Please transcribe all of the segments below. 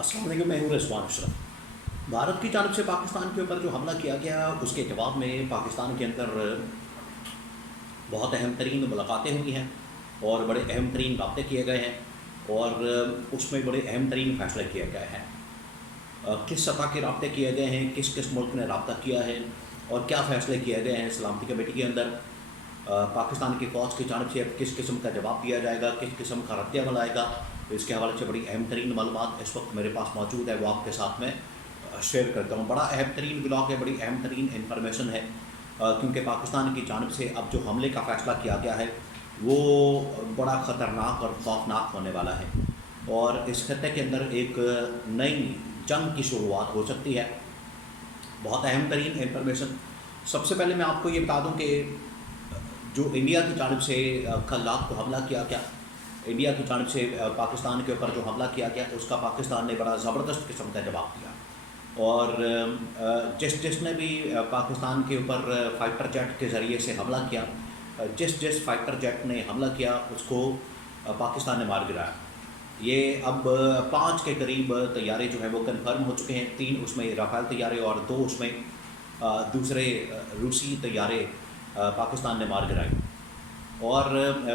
अस्सलाम वालेकुम, मैं हूँ रिजवान अशरफ। भारत की जानब से पाकिस्तान के ऊपर जो हमला किया गया, उसके जवाब में पाकिस्तान के अंदर बहुत अहम तरीन मुलाकातें हुई हैं और बड़े अहम तरीन रब्ते किए गए हैं और उसमें बड़े अहम तरीन फ़ैसले किए गए हैं। किस सतह के रब्ते किए गए हैं, किस किस मुल्क ने रब्ता किया है और क्या फ़ैसले किए गए हैं सलामती कमेटी के अंदर। पाकिस्तान की फ़ौज की जानब से अब किस किस्म का जवाब दिया जाएगा, किस किस्म का रद्द-ए-अमल आएगा, इसके हवाले से बड़ी अहम तरीन मालूमात इस वक्त मेरे पास मौजूद है, वो आपके साथ में शेयर करता हूँ। बड़ा अहम तरीन ब्लॉग है, बड़ी अहम तरीन इंफॉर्मेशन है, क्योंकि पाकिस्तान की जानब से अब जो हमले का फ़ैसला किया गया है वो बड़ा ख़तरनाक और खौफनाक होने वाला है और इस खत्ते के अंदर एक नई जंग की शुरुआत हो सकती है। बहुत अहम तरीन इंफॉर्मेशन। सबसे पहले मैं आपको ये बता दूं कि जो इंडिया की जानब से कल रात को हमला किया गया, इंडिया की जानब से पाकिस्तान के ऊपर जो हमला किया गया, उसका पाकिस्तान ने बड़ा ज़बरदस्त किस्म का जवाब दिया और जिसने भी पाकिस्तान के ऊपर फ़ाइटर जेट के ज़रिए से हमला किया, जिस फ़ाइटर जेट ने हमला किया उसको पाकिस्तान ने मार गिराया। ये अब 5 के करीब तैयारे जो है वो कन्फर्म हो चुके हैं। 3 उसमें राफ़ेल तैयारे और 2 उसमें दूसरे रूसी तैयारे पाकिस्तान ने मार गिराए। और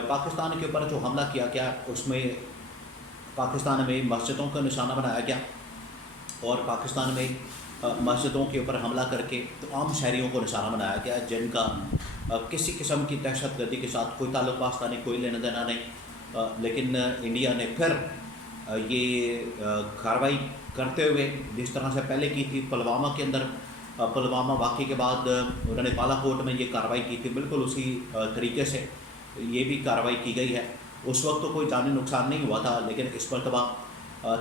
पाकिस्तान के ऊपर जो हमला किया गया उसमें पाकिस्तान में मस्जिदों का निशाना बनाया गया और पाकिस्तान में मस्जिदों के ऊपर हमला करके तो आम शहरियों को निशाना बनाया गया जिनका किसी किस्म की दहशत गर्दी के साथ कोई ताल्लुक़ वास्ता नहीं, कोई लेना देना नहीं। लेकिन इंडिया ने फिर ये कार्रवाई करते हुए जिस तरह से पहले की थी पुलवामा के अंदर, पुलवामा वाक़े के बाद उन्होंने बालाकोट में ये कार्रवाई की थी, बिल्कुल उसी तरीके से ये भी कार्रवाई की गई है। उस वक्त तो कोई जानी नुकसान नहीं हुआ था, लेकिन इस मरतबा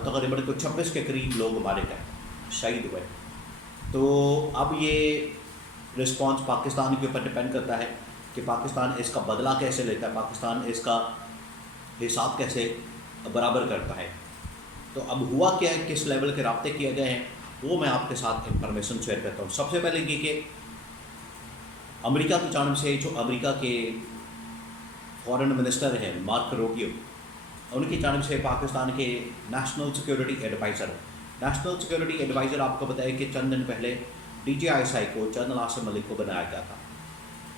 तकरीबन कुछ 26 के करीब लोग मारे गए, शहीद हुए। तो अब ये रिस्पॉन्स पाकिस्तान के ऊपर डिपेंड करता है कि पाकिस्तान इसका बदला कैसे लेता है, पाकिस्तान इसका हिसाब कैसे बराबर करता है। तो अब हुआ क्या है, किस लेवल के रब्ते किए गए हैं, वो मैं आपके साथ इंफॉर्मेशन शेयर करता हूँ। सबसे पहले ये कि अमेरिका की जानब से जो अमेरिका के फॉरेन मिनिस्टर हैं मार्को रूबियो, उनकी जानब से पाकिस्तान के नेशनल सिक्योरिटी एडवाइज़र आपको बताया कि चंद दिन पहले DJISI को जनरल आसिम मलिक को बनाया गया था।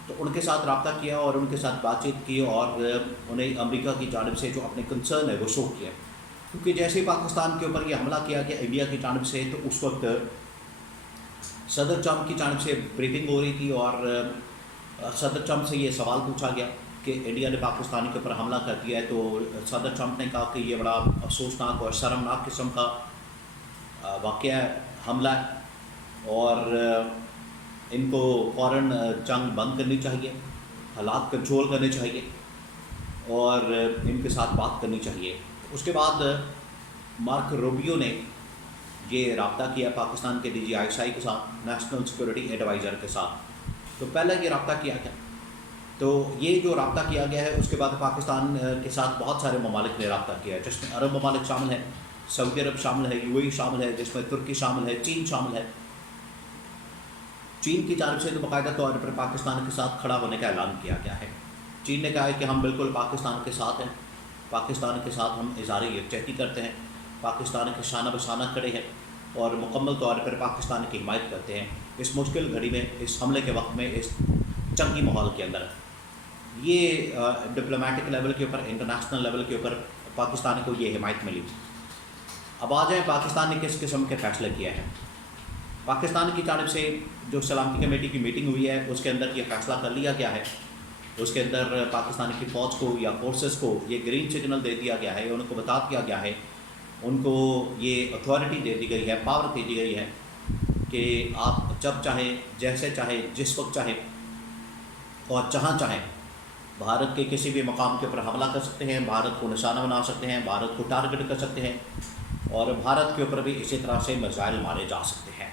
तो उनके साथ रब्ता किया और उनके साथ बातचीत की और उन्हें अमेरिका की जानब से जो अपने कंसर्न है वो शो किया, क्योंकि जैसे ही पाकिस्तान के ऊपर ये हमला किया गया इंडिया की जानब से, तो उस वक्त सदर ट्रंप की जानब से ब्रीफिंग हो रही थी और सदर ट्रंप से ये सवाल पूछा गया कि इंडिया ने पाकिस्तान के ऊपर हमला कर दिया है। तो सदर ट्रंप ने कहा कि ये बड़ा अफसोसनाक और शर्मनाक किस्म का वाक़या हमला है और इनको फ़ौरन जंग बंद करनी चाहिए, हालात कंट्रोल करने चाहिए और इनके साथ बात करनी चाहिए। उसके बाद मार्को रूबियो ने ये रब्ता किया पाकिस्तान के DJISI के साथ, नेशनल सिक्योरिटी एडवाइज़र के साथ। तो पहले ये रब्ता किया गया, तो ये जो रब्ता किया गया है उसके बाद पाकिस्तान के साथ बहुत सारे ममालिक ने रब्ता किया है, जिसमें अरब ममालिक शामिल है, सऊदी अरब शामिल है, UAE शामिल है, जिसमें तुर्की शामिल है, चीन शामिल है। चीन की जानब से तो बाकायदा तौर पर पाकिस्तान के साथ खड़ा होने का ऐलान किया गया है। चीन ने कहा है कि हम बिल्कुल पाकिस्तान के साथ हैं, पाकिस्तान के साथ हम इज़हार यकजहती करते हैं, पाकिस्तान के शाना बशाना खड़े हैं और मुकम्मल तौर पर पाकिस्तान की हिमायत करते हैं इस मुश्किल घड़ी में, इस हमले के वक्त में, इस जंगी माहौल के अंदर। ये डिप्लोमेटिक लेवल के ऊपर, इंटरनेशनल लेवल के ऊपर पाकिस्तान को ये हिमायत मिली। अब आ जाए पाकिस्तान ने किस किस्म के फ़ैसले किए हैं। पाकिस्तान की जानब से जो सलामती कमेटी की मीटिंग हुई है उसके अंदर ये फ़ैसला कर लिया गया है, उसके अंदर पाकिस्तान की फ़ौज को या फोर्सेस को ये ग्रीन सिग्नल दे दिया गया है, उनको बता दिया गया है, उनको ये अथॉरिटी दे दी गई है, पावर दे दी गई है कि आप जब चाहें, जैसे चाहें, जिस वक्त चाहें और जहाँ चाहें भारत के किसी भी मकाम के ऊपर हमला कर सकते हैं, भारत को निशाना बना सकते हैं, भारत को टारगेट कर सकते हैं और भारत के ऊपर भी इसी तरह से मिसाइल मारे जा सकते हैं।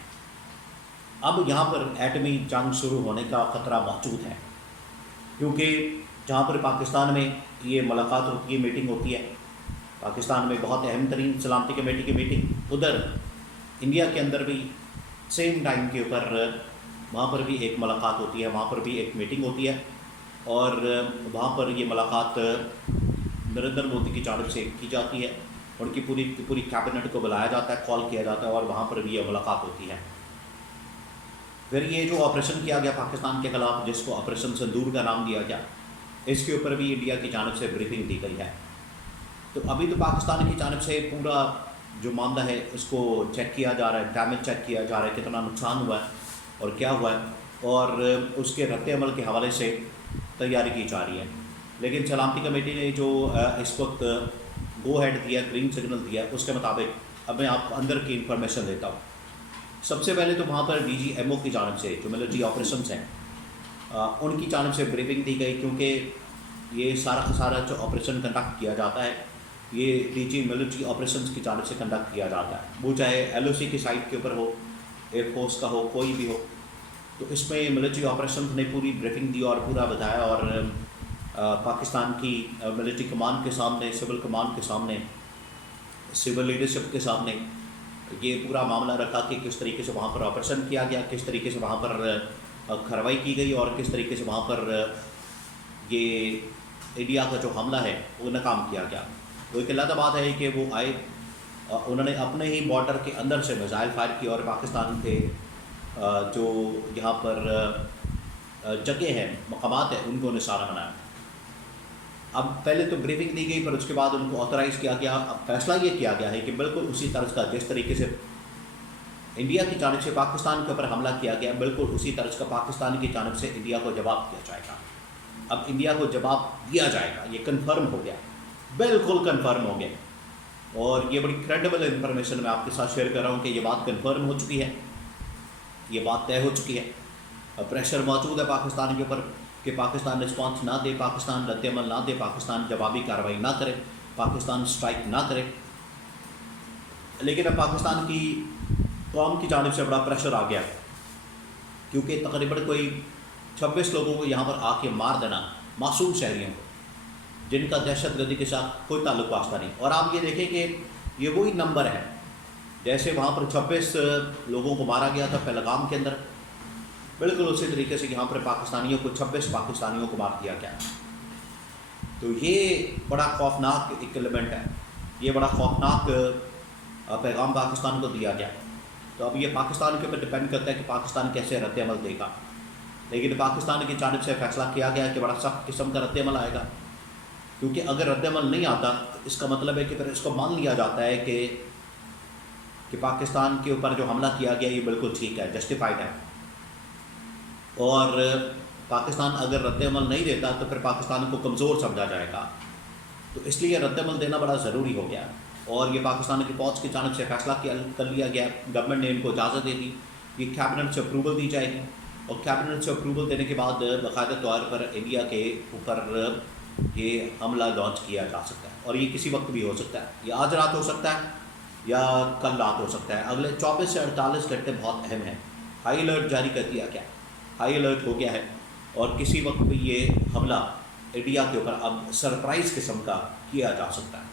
अब यहाँ पर एटमी जंग शुरू होने का ख़तरा मौजूद है, क्योंकि जहाँ पर पाकिस्तान में ये मुलाकात होती है, मीटिंग होती है, पाकिस्तान में बहुत अहम तरीन सलामती कमेटी की मीटिंग, उधर इंडिया के अंदर भी सेम टाइम के ऊपर वहाँ पर भी एक मुलाकात होती है, वहाँ पर भी एक मीटिंग होती है और वहाँ पर ये मुलाकात नरेंद्र मोदी की जानब से की जाती है ان کی پوری کیبنٹ کو بلایا جاتا ہے، کال کیا جاتا ہے اور وہاں پر بھی یہ ملاقات ہوتی ہے۔ پھر یہ جو آپریشن کیا گیا پاکستان کے خلاف، جس کو آپریشن سندور کا نام دیا گیا، اس کے اوپر بھی انڈیا کی جانب سے بریفنگ دی گئی ہے۔ تو ابھی تو پاکستان کی جانب سے پورا جو معاملہ ہے اس کو چیک کیا جا رہا ہے، ڈیمیج چیک کیا جا رہا ہے، کتنا نقصان ہوا ہے اور کیا ہوا ہے، اور اس کے رد عمل کے حوالے سے تیاری کی جا رہی ہے۔ لیکن سلامتی کمیٹی نے جو اس وقت گو ہیڈ دیا، گرین سگنل دیا، اس کے مطابق اب میں آپ کو اندر کی انفارمیشن دیتا ہوں۔ سب سے پہلے تو وہاں پر ڈی جی ایم او کی جانب سے جو ملٹری آپریشنس ہیں ان کی جانب سے بریفنگ دی گئی، کیونکہ یہ سارا کا سارا جو آپریشن کنڈکٹ کیا جاتا ہے یہ ڈی جی ملٹری آپریشنس کی جانب سے کنڈکٹ کیا جاتا ہے، وہ چاہے ایل او سی کی سائٹ کے اوپر ہو، ایئر فورس کا ہو، کوئی بھی ہو۔ تو اس میں ملٹری آپریشنس نے پوری بریفنگ دی اور پورا بتایا، اور پاکستان کی ملٹری کمان کے سامنے، سول کمان کے سامنے، سول لیڈرشپ کے سامنے یہ پورا معاملہ رکھا کہ کس طریقے سے وہاں پر آپریشن کیا گیا، کس طریقے سے وہاں پر کارروائی کی گئی، اور کس طریقے سے وہاں پر یہ انڈیا کا جو حملہ ہے وہ ناکام کیا گیا۔ وہ ایک علیحدہ بات ہے کہ وہ آئے، انہوں نے اپنے ہی بارڈر کے اندر سے میزائل فائر کی اور پاکستان کے جو یہاں پر جگہ ہیں، مقامات ہیں، ان کو نشانہ بنایا۔ اب پہلے تو بریفنگ دی گئی، پھر اس کے بعد ان کو آتھرائز کیا گیا۔ اب فیصلہ یہ کیا گیا ہے کہ بالکل اسی طرز کا جس طریقے سے انڈیا کی جانب سے پاکستان کے اوپر حملہ کیا گیا، بالکل اسی طرز کا پاکستان کی جانب سے انڈیا کو جواب دیا جائے گا۔ اب انڈیا کو جواب دیا جائے گا، یہ کنفرم ہو گیا، بالکل کنفرم ہو گیا، اور یہ بڑی کریڈیبل انفارمیشن میں آپ کے ساتھ شیئر کر رہا ہوں کہ یہ بات کنفرم ہو چکی ہے، یہ بات طے ہو چکی ہے۔ پریشر موجود ہے پاکستان کے اوپر کہ پاکستان رسپانس نہ دے، پاکستان رد عمل نہ دے، پاکستان جوابی کارروائی نہ کرے، پاکستان اسٹرائک نہ کرے۔ لیکن اب پاکستان کی قوم کی جانب سے بڑا پریشر آ گیا، کیونکہ تقریباً کوئی 26 لوگوں کو یہاں پر آ کے مار دینا، معصوم شہریوں کو جن کا دہشت گردی کے ساتھ کوئی تعلق واسطہ نہیں۔ اور آپ یہ دیکھیں کہ یہ وہی نمبر ہے جیسے وہاں پر 26 لوگوں کو مارا گیا تھا پہلگام کے اندر، بالکل اسی طریقے سے یہاں پر پاکستانیوں کو 26 پاکستانیوں کو مار دیا گیا۔ تو یہ بڑا خوفناک ایک ایلیمنٹ ہے، یہ بڑا خوفناک پیغام پاکستان کو دیا گیا۔ تو اب یہ پاکستان کے اوپر ڈپینڈ کرتا ہے کہ پاکستان کیسے رد عمل دے گا، لیکن پاکستان کی جانب سے فیصلہ کیا گیا کہ بڑا سخت قسم کا رد عمل آئے گا، کیونکہ اگر رد عمل نہیں آتا تو اس کا مطلب ہے کہ پھر اس کو مان لیا جاتا ہے کہ پاکستان کے اوپر جو حملہ کیا گیا یہ بالکل ٹھیک ہے، جسٹیفائڈ ہے، اور پاکستان اگر رد عمل نہیں دیتا تو پھر پاکستان کو کمزور سمجھا جائے گا۔ تو اس لیے رد عمل دینا بڑا ضروری ہو گیا، اور یہ پاکستان کی فوج کی جانب سے فیصلہ کر لیا گیا، گورنمنٹ نے ان کو اجازت دے دی، یہ کیبنٹ سے اپروول دی جائے گی، اور کیبنٹ سے اپروول دینے کے بعد باقاعدہ طور پر انڈیا کے اوپر یہ حملہ لانچ کیا جا سکتا ہے، اور یہ کسی وقت بھی ہو سکتا ہے، یہ آج رات ہو سکتا ہے یا کل رات ہو سکتا ہے۔ اگلے 24 سے 48 گھنٹے بہت اہم ہیں، ہائی الرٹ جاری کر دیا گیا، ہائی الرٹ ہو گیا ہے، اور کسی وقت بھی یہ حملہ انڈیا کے اوپر اب سرپرائز قسم کا کیا جا سکتا ہے۔